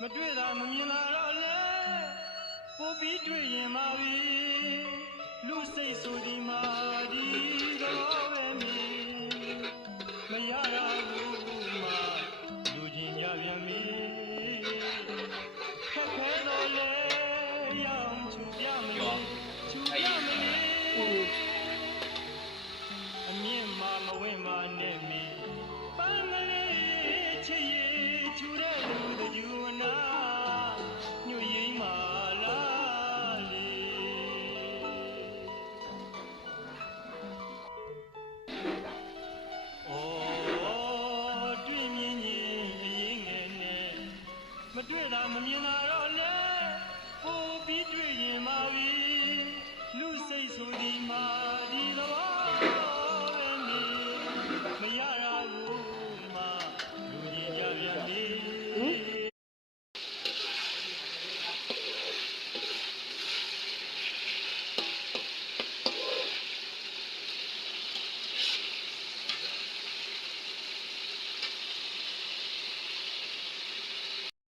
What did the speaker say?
မတွေ့တာမမြင်တာတော့လေပို့ပြီးတွေ့ရင်ပါပြီလူစိတ်ဆိုဒီမှာဒီတော့ပဲမြင်မရရဘူးမှလူချင်းကြပြန်ပြီခက်ခဲတော့လေရောင်ချူပြမလို့ချူပြမလို့အမြင့်မှာမဝင့်မှာနဲ့မီပန်းမလေးချစ်ရဲ့ချူတဲ့လူတယူနာညွှရင်မာလာလေအော်တွေ့မြင်ရင်အရင်ငယ်နဲ့မတွေ့တာမမြင်တာတော့